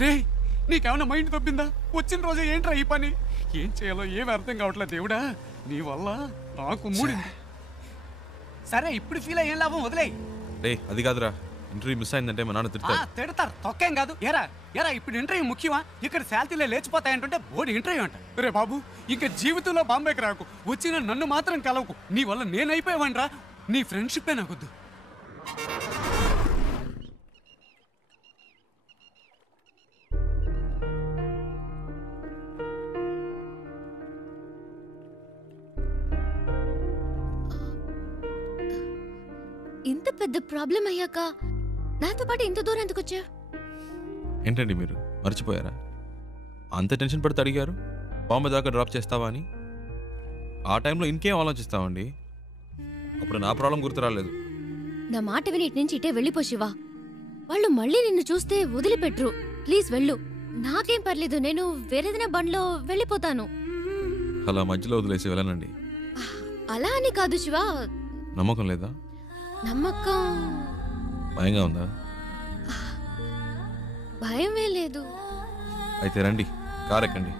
రే నీకేమన్నా మైండ్ తప్పిందా? వచ్చిన రోజే ఏంట్రా ఈ పని? ఏం చేయాలో ఏమి అర్థం కావట్లేదు దేవుడా. నీ వల్ల నాకు మూడింది. సరే ఇప్పుడు ఫీల్ అయ్యేం లాభం, వదిలేయి. రే అది కాదురా, ఇంటర్వ్యూ మిస్ అయిందంటే మా నాన్న తిడతారు. తిడతారు, తొక్కేం కాదు. ఎరా ఇప్పుడు ఇంటర్వ్యూ ముఖ్యమా? ఇక్కడ శాలరీలే లేచిపోతాయంటుంటే బోర్డు ఇంటర్వ్యూ అంట. రే బాబు ఇంకా జీవితంలో బాంబేకి రాకు, వచ్చిన నన్ను మాత్రం కలవకు. నీ వల్ల నేనైపోయావనరా. నీ ఫ్రెండ్షిప్పే నాకొద్దు. ఇంత పెద్ద ప్రాబ్లం అయ్యాక నాతో పాటు ఇంత దూరం ఎందుకు వచ్చా? ఏంటండి మీరు మర్చిపోయారా? అంత టెన్షన్ పడితే అడిగారు బాంబే దాకా డ్రాప్ చేస్తావా అని. ఆ టైంలో ఇంకేం ఆలోచిస్తామండి. అప్పుడు నా ప్రాబ్లం గుర్తు రాలేదు. నా మాట విని ఇటు నుంచి ఇటే వెళ్ళిపో శివ. వాళ్ళు మళ్ళీ నిన్ను చూస్తే వదిలిపెట్టరు. ప్లీజ్ వెళ్ళు. నాకేం పర్లేదు, నేను వేరేదైనా బండ్లో వెళ్ళిపోతాను. అలా మధ్యలో వదిలేసి వెళ్ళనండి. అలా అని కాదు శివ. నమ్మకం లేదా? నమ్మకం. భయంగా ఉందా? భయమే లేదు. అయితే రండి, కార్ ఎక్కండి.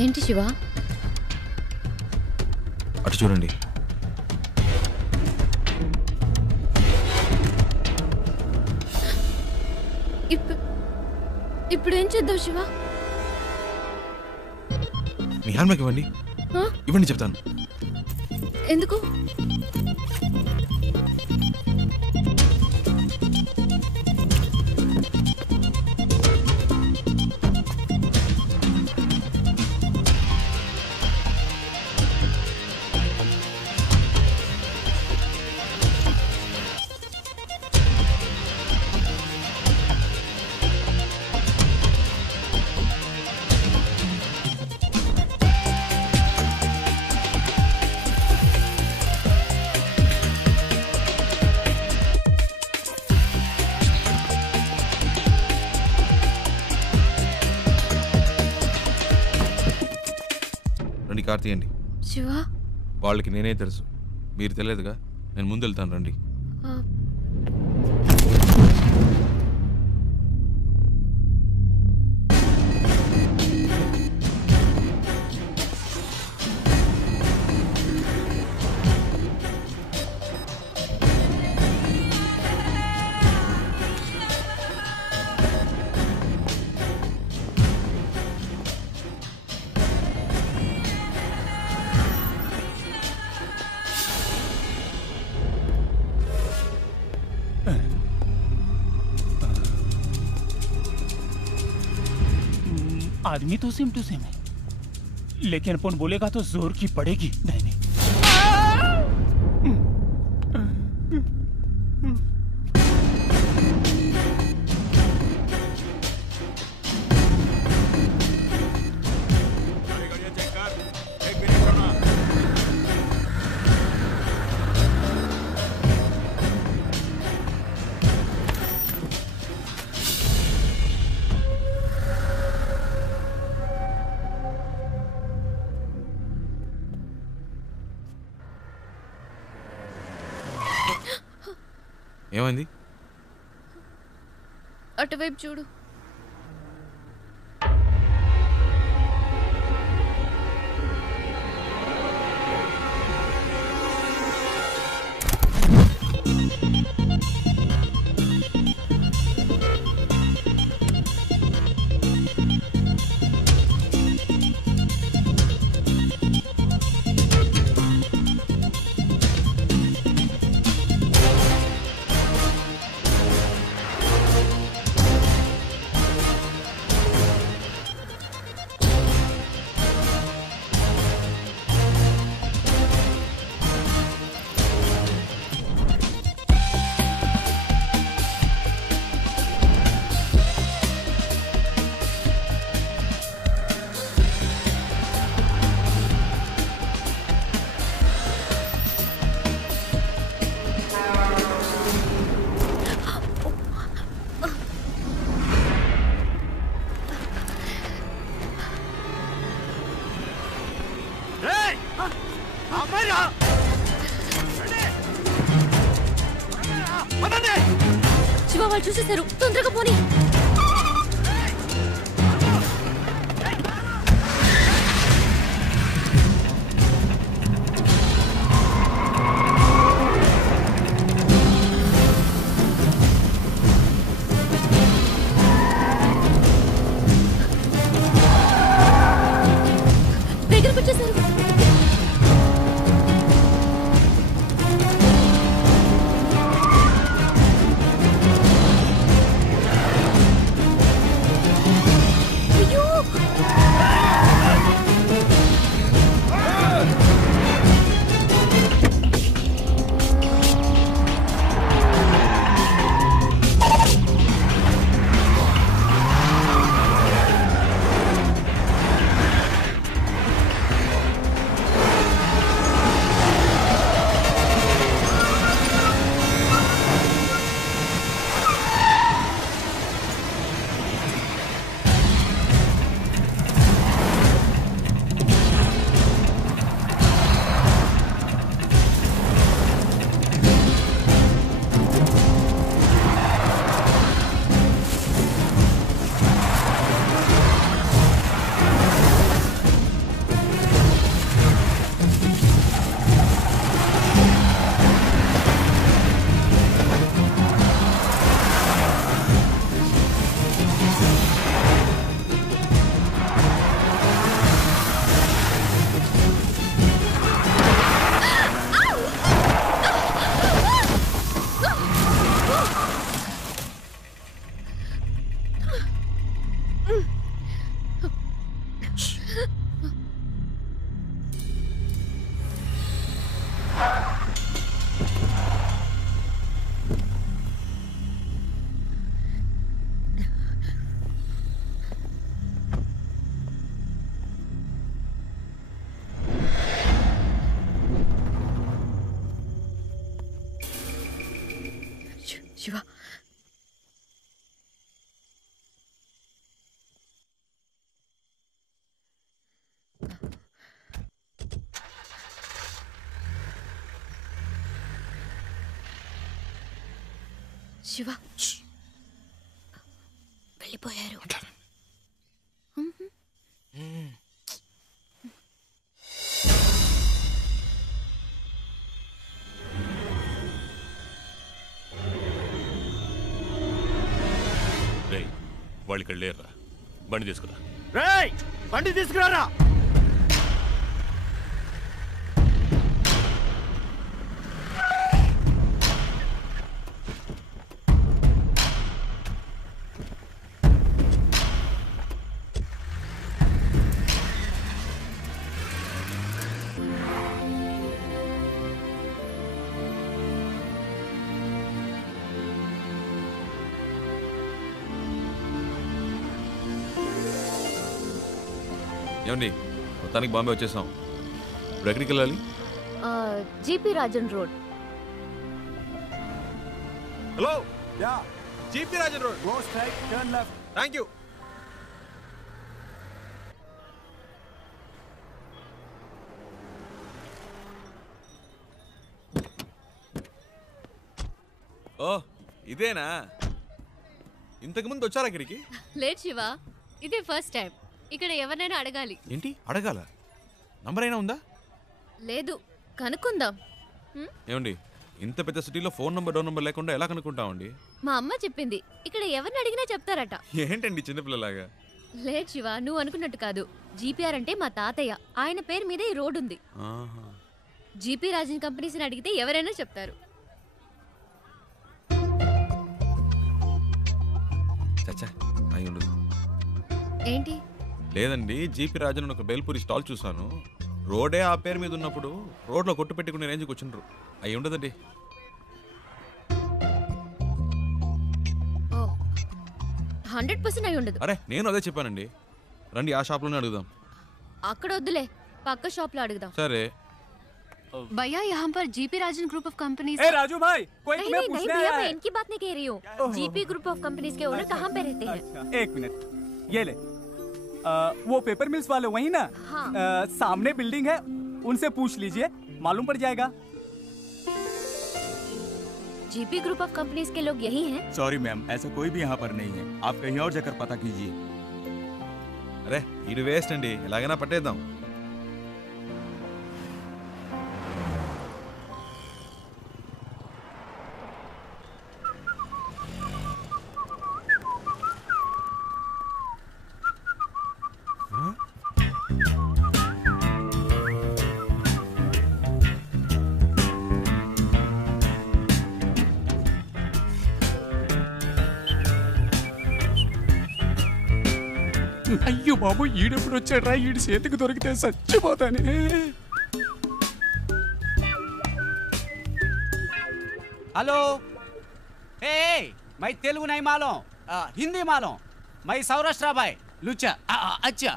ఏంటి శివ? అటు చూడండి. ఇప్పుడు ఏం చేద్దాం శివ? మీ హ్యాండ్ బ్యాగ్ ఇవ్వండి. ఇవ్వండి చెప్తాను. ఎందుకు? కార్ తీయండి. శివ, వాళ్ళకి నేనే తెలుసు, మీరు తెలియదుగా. నేను ముందు వెళ్తాను, రండి. आदमी तो सेम टू सेम है, लेकिन अपन बोलेगा तो जोर की पड़ेगी। नहीं नहीं, ఏమైంది? అటువైపు చూడు. వాళ్ళు చూసేశారు. తొందరగా పోనీ. దగ్గరకు వచ్చేసారు. అయ్యో! శివ, శివ వెళ్ళిపోయారు. వాళ్ళు ఇక్కడ లేరురా. బండి తీసుకురా. రేయ్, బండి తీసుకురారా. ఏమండి, మొత్తానికి బాంబే వచ్చేసాం. ఇప్పుడు ఎక్కడికి వెళ్ళాలి? GP Rajan road. Hello, yeah, GP Rajan road. Go straight, turn left. Thank you. Oh, ఇదేనా? ఇంతకుముందు వచ్చారా ఇక్కడికి? లేదు శివ, ఇదే ఫస్ట్ టైం. ఇక్కడ ఎవరినైనా అడగాలి. ఏంటి అడగాల? నంబర్ అయినా ఉందా? లేదు, కనుక్కుందాం. ఏమండి, ఇంత పెద్ద సిటీలో ఫోన్ నంబర్ డోర్ నంబర్ లేకుండా ఎలా కనుక్కుంటామండి? మా అమ్మ చెప్పింది, ఇక్కడ ఎవరిని అడిగినా చెప్తారట. ఏంటండి చిన్నపిల్లలాగా? లేదు శివ, నువ్వు అనుకున్నట్టు కాదు. జీపీఆర్ అంటే మా తాతయ్య, ఆయన పేరు మీద ఈ రోడ్ ఉంది. జీపీ రాజన్ కంపెనీస్ని అడిగితే ఎవరైనా చెప్తారు. చచ్చా, అయి ఉండదు. ఏంటి? లేదండి, జీపీ రాజన్ ఒక బేల్పూరి స్టాల్ చూసాను. రోడే ఆ పేరు మీద ఉన్నప్పుడు రోడ్లో కొట్టు పెట్టుకునే రేంజ్కి వచ్చిండ్రు. అయి ఉండదండి. 100% అయి ఉండదు. అరే, నేను అదే చెప్పానండి. రండి, ఆ షాప్లోనే అడుగుదాం. అక్కడ వద్దులే, పక్క షాప్ లో అడుగుదాం. సరే. भैया यहाँ पर GP Rajan group of companies. ए राजू भाई, कोई नहीं तुम्हें नहीं पूछने भैया, आया मैं है। इनकी बात नहीं कह रही हूँ। जीपी ग्रुप ऑफ कंपनीज के ओनर कहाँ पे रहते हैं? अच्छा, एक मिनट, ये ले। वो पेपर मिल्स वाले वही ना? हाँ। सामने बिल्डिंग है, उनसे पूछ लीजिए, मालूम पड़ जाएगा। जीपी ग्रुप ऑफ कंपनीज के लोग यही हैं? सॉरी मैम, ऐसा कोई भी यहाँ पर नहीं है। आप कहीं और जाकर पता कीजिए। అరే ఇది వేస్ట్ అండి, ఎలాగైనా పట్టేద్దాం. అయ్యో బాబు, ఈడెప్పుడు వచ్చాడ్రా? ఈడి చేతికి దొరికితే చచ్చిపోతానే. हेलो, ए मैं तेलुगु नहीं मालूम, हिंदी मालूम, मैं सौराष्ट्र भाई लुच्चा। अच्छा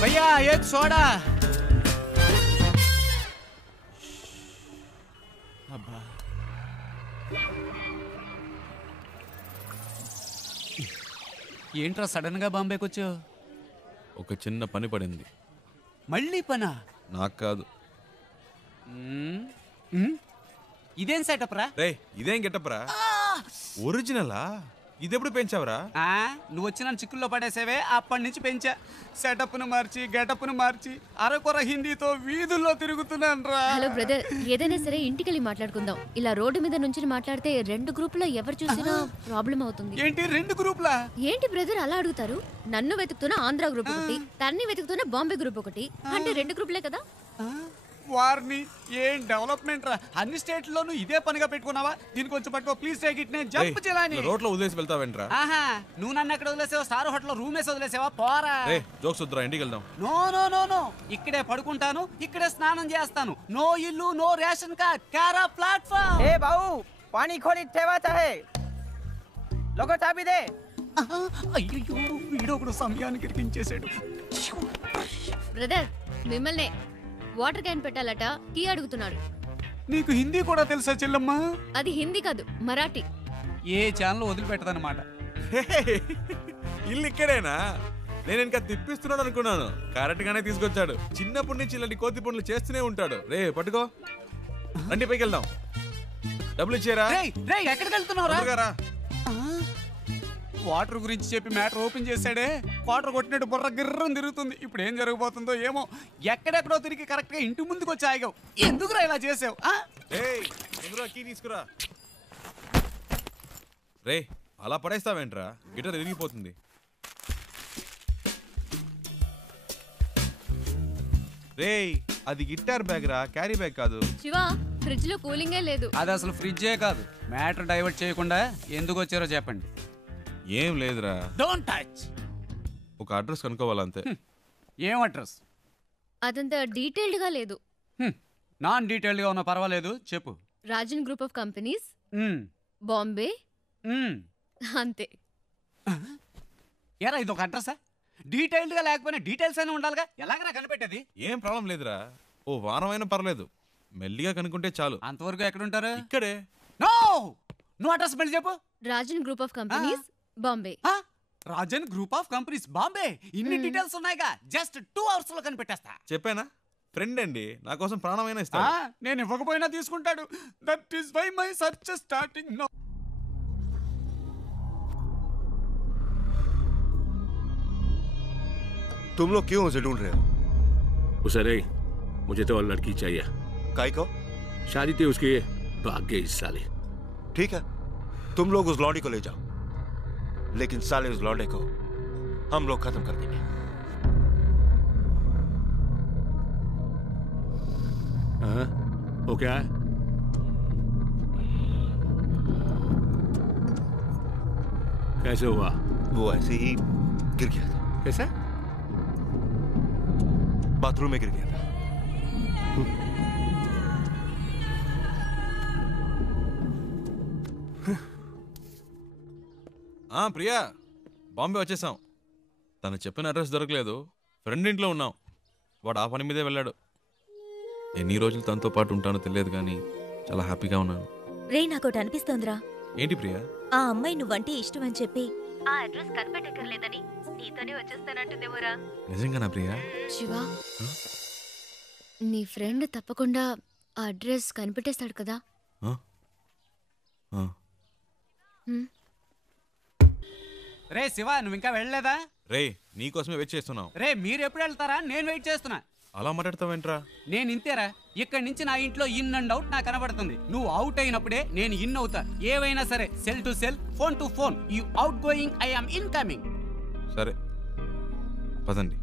भैया एक सोडा। అబ్బా, ఏంట్రా సడన్ గా బాంబేకి వచ్చావు? ఒక చిన్న పని పడింది. మళ్ళీ పనా? నాకు కాదు. ఇదేం సెటప్ రా? రే ఇదేం గెటప్ రా? ఒరిజినలా? ఇదెప్పుడు పెంచావురా? నువ్వు వచ్చి నన్ను చిక్కుల్లో పడేసేవే, అప్పటి నుంచి పెంచా. సెటప్ను మార్చి గెటప్ను మార్చి అరకొర హిందీతో వీధుల్లో తిరుగుతున్నాను రా. హలో బ్రదర్, ఏదైనా సరే ఇంటికెళ్ళి మాట్లాడుకుందాం. ఇలా రోడ్డు మీద నుంచి మాట్లాడితే రెండు గ్రూపులో ఎవరు చూసినా ప్రాబ్లం అవుతుంది. ఏంటి రెండు గ్రూపులా? ఏంటి బ్రదర్ అలా అడుగుతారు? నన్ను వెతుకుతున్న ఆంధ్ర గ్రూప్ ఒకటి, తన్ని వెతుకుతున్న బాంబే గ్రూప్ ఒకటి, అంటే రెండు గ్రూపులే కదా. వారిని ఏం డెవలప్మెంట్ రా? అన్ని స్టేట్లోనూ ఇదే పనిగా పెట్టుకున్నావా? దీనికి కొంచెం పట్టుకో ప్లీజ్, టేక్ ఇట్. నేను జంప్ చేయాలని రోడ్లో వదిలేసి వెళ్తావేంట్రా? ఆహా, నువ్వు నన్ను ఎక్కడ వదిలేసావా? స్టార్ హోటల్ రూమ్ వేసి వదిలేసావా? పోరా. జోక్స్ వద్దురా, ఇంటికి వెళ్దాం. నో నో నో నో, ఇక్కడే పడుకుంటాను, ఇక్కడే స్నానం చేస్తాను. నో ఇల్లు, నో రేషన్ కార్డ్, కారా ప్లాట్ఫామ్. ए बाबू, पानी खोली ठेवाचा है, लोगों चाबी दे. అయ్యో, వీడొకడు సమయానికి ఇరికించేశాడు. బ్రదర్ మిమ్మల్ని వాటర్ క్యాన్ పెట్టాలట, టీ అడుగుతున్నాడు. నీకు హిందీ కూడా తెలుసా చెల్లమ్మా? అది హిందీ కాదు, మరాఠీ. ఏ ఛానల్ వదిలిపెట్టదన్నమాట. ఇల్లు ఇక్కడేనా? నేను ఇంకా తిప్పిస్తున్నాడు అనుకున్నాను. కరెక్ట్ గానే తీసుకొచ్చాడు. చిన్నప్పటి నుంచి ఇలాంటి కోతి పనులు చేస్తూనే ఉంటాడు. రే పట్టుకో, రండి పైకి వెళ్దాం. డబ్బులు ఇచ్చారా? ఎక్కడికి వెళ్తున్నావురా? వాటర్ గురించి చెప్పి మ్యాటర్ ఓపెన్ చేశాడే, వాటర్ కొట్టినట్టు బుర్ర గిర్రం తిరుగుతుంది. ఇప్పుడు ఏం జరగబోతుందో ఏమో. ఎక్కడెక్కడో తిరిగి కరెక్ట్ గా ఇంటి ముందుకు వచ్చి ఆగావు. ఎందుకురా ఇలా చేసావు? తీసుకురా. రే అలా పడేస్తావేంట్రా? గిటార్ తిరిగిపోతుంది. రే అది గిటార్ బ్యాగ్ రా, క్యారీ బ్యాగ్ కాదు. శివ, ఫ్రిడ్జ్ లో కూలింగే లేదు. అది అసలు ఫ్రిడ్జే కాదు. మ్యాటర్ డైవర్ట్ చేయకుండా ఎందుకు వచ్చారో చెప్పండి. ఏం లేదురా, డోంట్ టచ్. ఒక అడ్రస్ కనుక్కోవాలంతే. ఏం అడ్రస్? అదంతా డీటెయిల్డ్ గా లేదు. నాన్ డీటెయిల్డ్ గా ఉన్నా పర్వాలేదు, చెప్పు. Rajan group of companies, Bombay, అంతే. ఏరా ఇది ఒక అడ్రసా? డీటెయిల్డ్ గా లేకపోయినా డీటెయిల్స్ అయినా ఉండాలిగా. ఎలాగరా కనిపెట్టేది? ఏం ప్రాబ్లం లేదురా, ఓ వారం అయినా పర్లేదు. మెల్లిగా కనుక్కుంటే చాలు. అంతవరకు ఎక్కడుంటారు? ఇక్కడే. నో, నువ్వు అడ్రస్ మళ్ళీ చెప్పు. Rajan group of companies, Bombay. Rajan group of companies, Bombay. ఇన్ని డీటెయిల్స్ ఉన్నాయిగా, జస్ట్ 2 hours లో కనిపెట్టేస్తా. చెప్పానా? ఫ్రెండ్ అండి, నా కోసం ప్రాణమైనా ఇస్తా. నేను ఇవ్వకపోయినా తీసుకుంటాడు. That is why my search starting now. तुम लोग क्यों उसे ढूंढ रहे हो? उसे नहीं, मुझे तो और लड़की चाहिए। काय को? शादी थी उसकी, भाग गई इस साले। ठीक है, तुम लोग उस लौंडे को ले जाओ, लेकिन साले उस लौंडे को हम लोग खत्म कर देंगे। हाँ, वो क्या है? कैसे हुआ? वो ऐसे ही गिर गया था, कैसे? बाथरूम में गिर गया था। ప్రియా బాంబే వచ్చేసాం. తను చెప్పిన అడ్రస్ దొరకలేదు, ఫ్రెండ్ ఇంట్లో ఉన్నాం. వాడు ఆ పని మీదే వెళ్ళాడు. ఎన్ని రోజులు తనతో పాటు ఉంటానో తెలియదు కానీ చాలా హ్యాపీగా ఉన్నాను. రే నాకోటి అనిపిస్తోందిరా. ఏంటి ప్రియా? ఆ అమ్మాయి నువ్వంటే ఇష్టం అని చెప్పి ఆ అడ్రస్ కనిపెట్టక్కర్లేదని నీతోనే వచ్చేస్తానంటుందేమోరా. నిజంగానా ప్రియా? శివ, నీ ఫ్రెండ్ తప్పకుండా ఆ అడ్రస్ కనిపెట్టేస్తాడు కదా. రే శివ, నువ్వు ఇంకా వెళ్ళలేదా? రే నీకోసమే వెయిట్ చేస్తున్నావు. రే మీరు ఎప్పుడు వెళ్తారా? నేను వెయిట్ చేస్తున్నా. అలా మాట్లాడతావేంట్రా? నేను ఇంతేరా. ఇక్కడి నుంచి నా ఇంట్లో ఇన్ అండ్ అవుట్ నాకు కనబడుతుంది. నువ్వు అవుట్ అయినప్పుడే నేను ఇన్ అవుతా. ఏవైనా సరే, cell to cell, phone to phone. You out going, I am incoming. సరే పదండి.